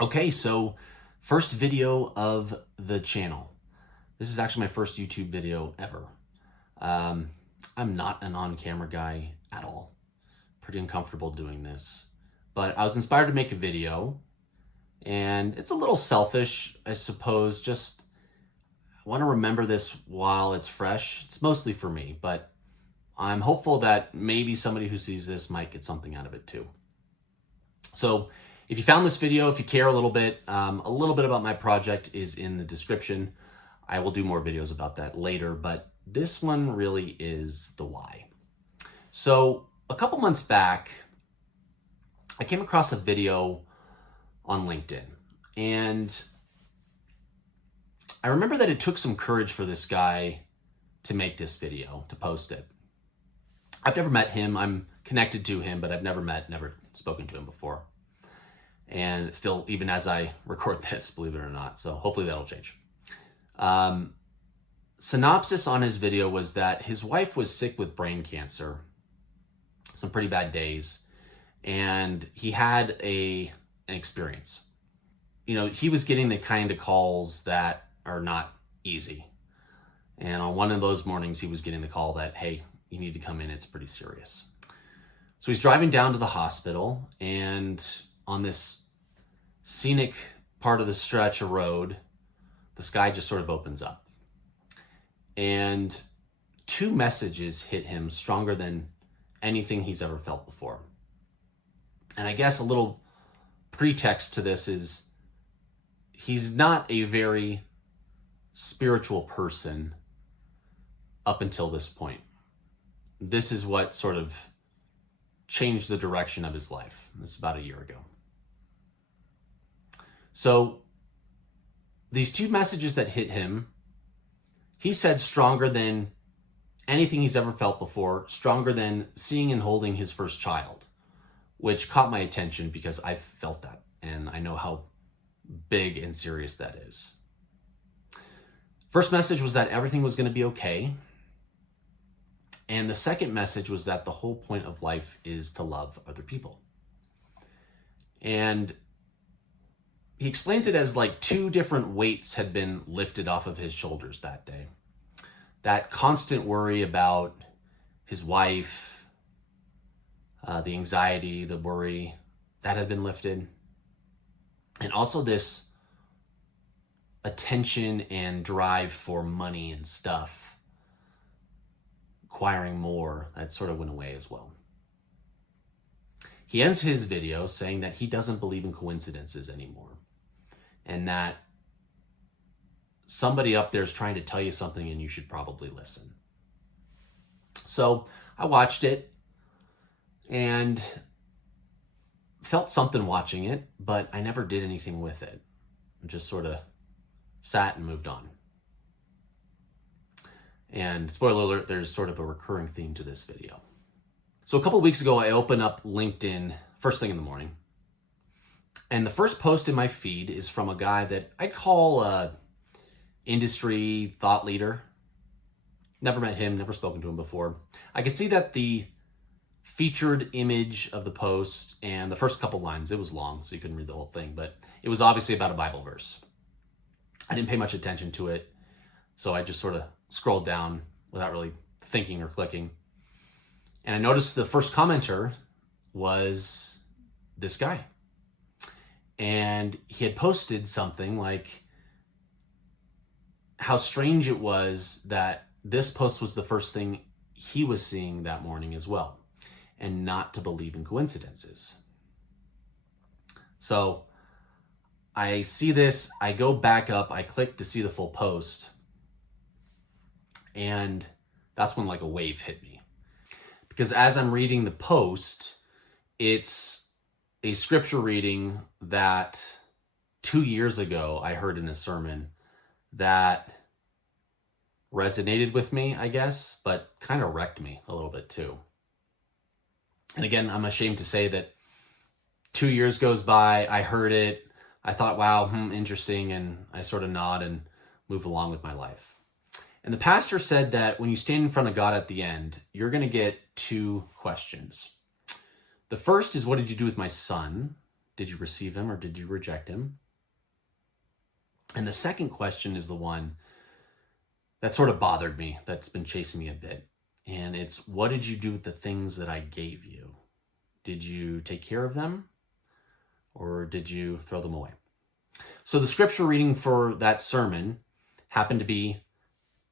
Okay, so first video of the channel. This is actually my first YouTube video ever. Um, I'm not an on-camera guy at all. Pretty uncomfortable doing this. But I was inspired to make a video, and it's a little selfish, I suppose. Just I want to remember this while it's fresh. It's mostly for me, but I'm hopeful that maybe somebody who sees this might get something out of it too. So if you found this video, if you care a little bit about my project is in the description. I will do more videos about that later, but this one really is the why. So a couple months back, I came across a video on LinkedIn, and I remember that it took some courage for this guy to make this video, to post it. I've never met him. I'm connected to him, but I've never spoken to him before. And still, even as I record this, believe it or not. So hopefully that'll change. Synopsis on his video was that his wife was sick with brain cancer, some pretty bad days, and he had an experience. You know, he was getting the kind of calls that are not easy. And on one of those mornings, he was getting the call that, hey, you need to come in, it's pretty serious. So he's driving down to the hospital, and on this scenic part of the stretch of road, the sky just sort of opens up. And two messages hit him stronger than anything he's ever felt before. And I guess a little pretext to this is he's not a very spiritual person up until this point. This is what sort of changed the direction of his life. This is about a year ago. So these two messages that hit him, he said stronger than anything he's ever felt before, stronger than seeing and holding his first child, which caught my attention because I've felt that and I know how big and serious that is. First message was that everything was going to be okay. And the second message was that the whole point of life is to love other people. And he explains it as like two different weights had been lifted off of his shoulders that day. That constant worry about his wife, the anxiety, the worry, that had been lifted. And also this attention and drive for money and stuff, acquiring more, that sort of went away as well. He ends his video saying that he doesn't believe in coincidences anymore, and that somebody up there is trying to tell you something and you should probably listen. So I watched it and felt something watching it, but I never did anything with it. I just sort of sat and moved on. And spoiler alert, there's sort of a recurring theme to this video. So a couple of weeks ago, I opened up LinkedIn first thing in the morning. And the first post in my feed is from a guy that I'd call a industry thought leader. Never met him, never spoken to him before. I could see that the featured image of the post and the first couple lines, it was long, so you couldn't read the whole thing, but it was obviously about a Bible verse. I didn't pay much attention to it, so I just sort of scrolled down without really thinking or clicking. And I noticed the first commenter was this guy. And he had posted something like how strange it was that this post was the first thing he was seeing that morning as well, and not to believe in coincidences. So I see this, I go back up, I click to see the full post, and that's when like a wave hit me. Because as I'm reading the post, it's a scripture reading that 2 years ago I heard in a sermon that resonated with me, I guess, but kind of wrecked me a little bit too. And again, I'm ashamed to say that 2 years goes by, I heard it, I thought, wow, interesting, and I sort of nod and move along with my life. And the pastor said that when you stand in front of God at the end, you're going to get two questions. The first is, what did you do with my son? Did you receive him or did you reject him? And the second question is the one that sort of bothered me, that's been chasing me a bit. And it's, what did you do with the things that I gave you? Did you take care of them or did you throw them away? So the scripture reading for that sermon happened to be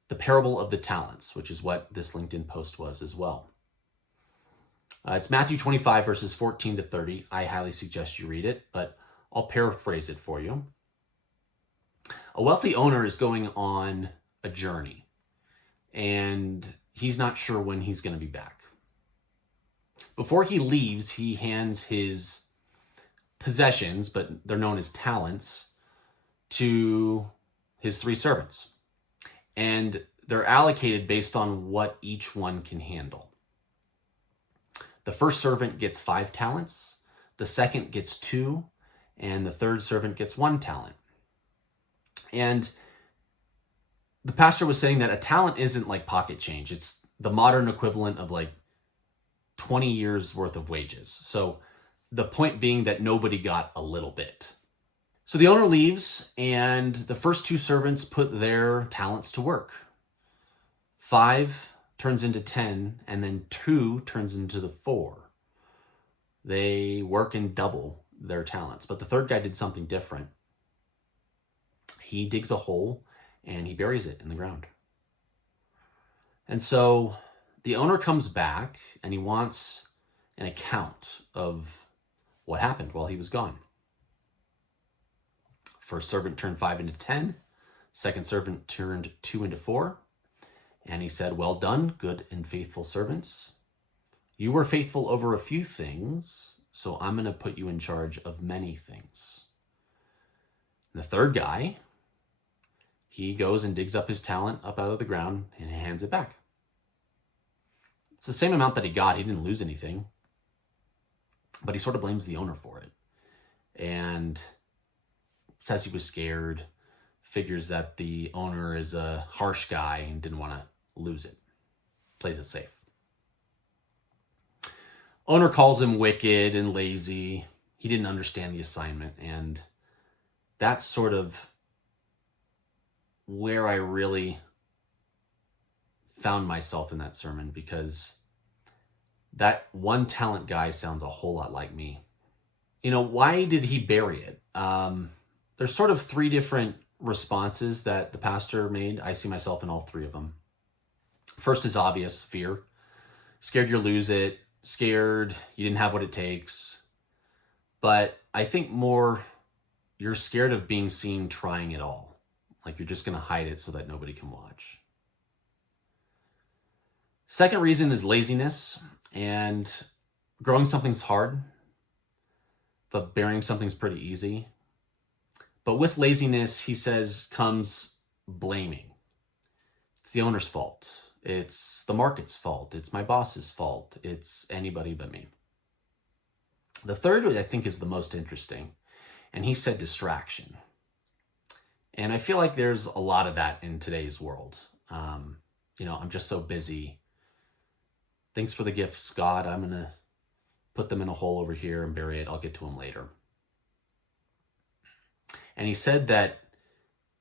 the parable of the talents, which is what this LinkedIn post was as well. It's Matthew 25, verses 14 to 30. I highly suggest you read it, but I'll paraphrase it for you. A wealthy owner is going on a journey, and he's not sure when he's going to be back. Before he leaves, he hands his possessions, but they're known as talents, to his 3 servants. And they're allocated based on what each one can handle. The first servant gets 5 talents, the second gets 2, and the third servant gets 1 talent. And the pastor was saying that a talent isn't like pocket change. It's the modern equivalent of like 20 years worth of wages. So the point being that nobody got a little bit. So the owner leaves, and the first 2 servants put their talents to work. 5 turns into 10, and then 2 turns into the 4. They work and double their talents. But the third guy did something different. He digs a hole and he buries it in the ground. And so the owner comes back and he wants an account of what happened while he was gone. First servant turned 5 into 10. Second servant turned 2 into 4. And he said, "Well done, good and faithful servants. You were faithful over a few things, so I'm going to put you in charge of many things." The third guy, he goes and digs up his talent up out of the ground and hands it back. It's the same amount that he got. He didn't lose anything. But he sort of blames the owner for it. And says he was scared, figures that the owner is a harsh guy and didn't want to lose it. Plays it safe. Owner calls him wicked and lazy. He didn't understand the assignment. And that's sort of where I really found myself in that sermon, because that 1 talent guy sounds a whole lot like me. You know, why did he bury it? There's sort of 3 different responses that the pastor made. I see myself in all 3 of them. First is obvious, fear. Scared you'll lose it, scared you didn't have what it takes. But I think more, you're scared of being seen trying it all. Like you're just going to hide it so that nobody can watch. Second reason is laziness, and growing something's hard, but burying something's pretty easy. But with laziness, he says, comes blaming. It's the owner's fault. It's the market's fault. It's my boss's fault. It's anybody but me. The third, I think, is the most interesting. And he said distraction. And I feel like there's a lot of that in today's world. I'm just so busy. Thanks for the gifts, God. I'm going to put them in a hole over here and bury it. I'll get to them later. And he said that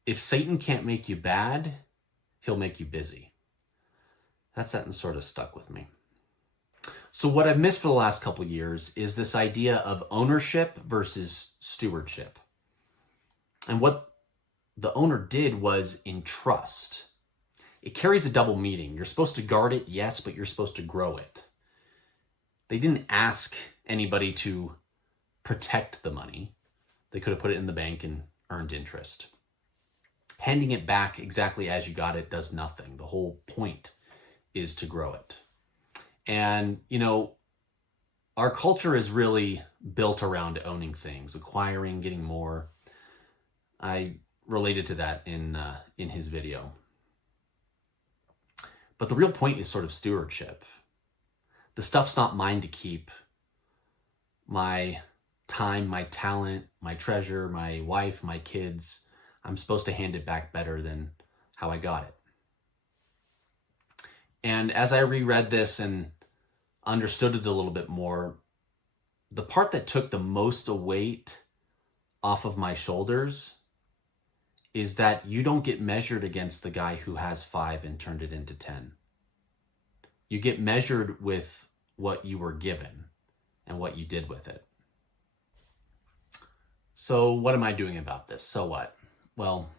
if Satan can't make you bad, he'll make you busy. That sentence sort of stuck with me. So what I've missed for the last couple of years is this idea of ownership versus stewardship. And what the owner did was entrust. It carries a double meaning. You're supposed to guard it, yes, but you're supposed to grow it. They didn't ask anybody to protect the money. They could have put it in the bank and earned interest. Handing it back exactly as you got it does nothing. The whole point is to grow it. And, our culture is really built around owning things, acquiring, getting more. I related to that in his video. But the real point is sort of stewardship. The stuff's not mine to keep. My time, my talent, my treasure, my wife, my kids, I'm supposed to hand it back better than how I got it. And as I reread this and understood it a little bit more, the part that took the most weight off of my shoulders is that you don't get measured against the guy who has 5 and turned it into 10. You get measured with what you were given and what you did with it. So what am I doing about this? So what? Well,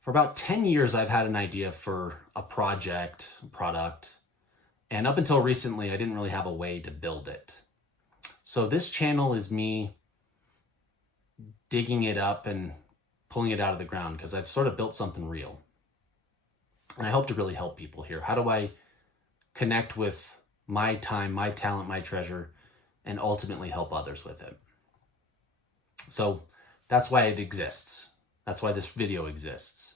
for about 10 years, I've had an idea for a project, product, and up until recently, I didn't really have a way to build it. So this channel is me digging it up and pulling it out of the ground because I've sort of built something real. And I hope to really help people here. How do I connect with my time, my talent, my treasure, and ultimately help others with it? So that's why it exists. That's why this video exists.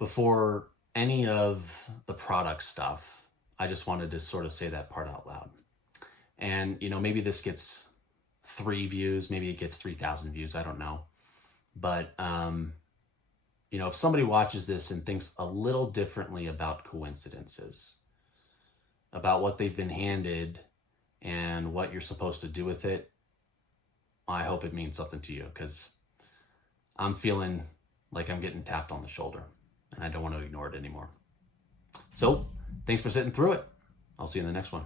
Before any of the product stuff, I just wanted to sort of say that part out loud. And, you know, maybe this gets 3 views, maybe it gets 3,000 views, I don't know. But, you know, if somebody watches this and thinks a little differently about coincidences, about what they've been handed and what you're supposed to do with it, I hope it means something to you, because I'm feeling like I'm getting tapped on the shoulder and I don't want to ignore it anymore. So thanks for sitting through it. I'll see you in the next one.